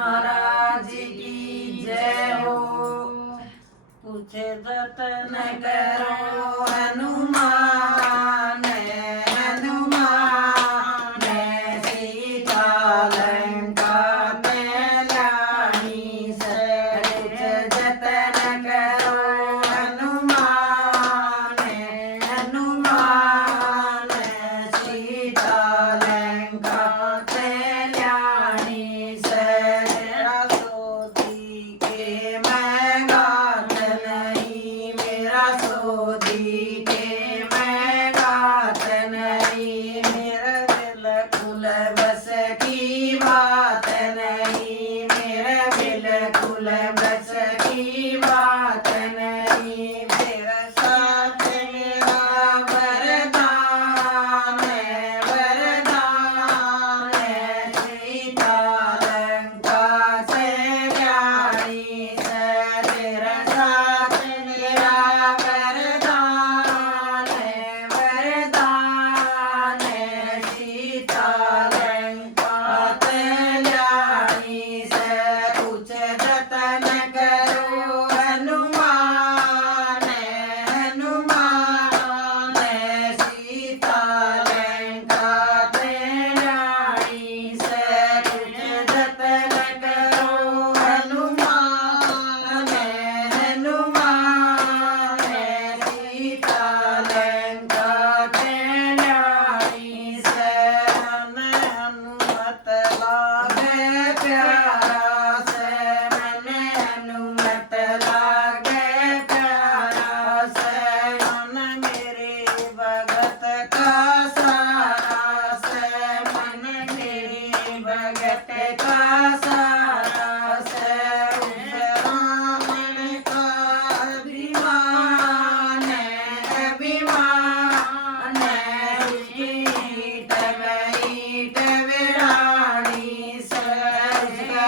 महाराज की जय हो। पूछे जतन करो हनुमान, हनुमान सीता लंका में लानी से। पूछे जतन करो हनुमान, हनुमान सीता लंका में लानी से। मेरा सोती के मैं गात नहीं, मेरा सोती के मैं गात नहीं। मेरा बिल्कुल बस की बात नहीं, मेरा बिल्कुल बस की बात नहीं। मेरा साथ मेरा वरदान है, वरदान है सीता लंका से न्यारी से। तेरा साथ मेरा वरदान है, वरदान है सीता लंका से न्यारी से। कुछ जतन करो हनुमान, हनुमान सीता लंका से न्यारी से। कुछ जतन करो हनुमान, हनुमान सीता लंका से न्यारी से। मन हनुमत लागे प्यारा से, मन हनुमत लागे प्यारा से। मन मेरे भगत का सारा से, मन मेरे भगत का सारा से। राम का अभिमान है, अभिमान है ईट वीरानी से। उसका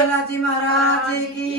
लाला जी महाराज की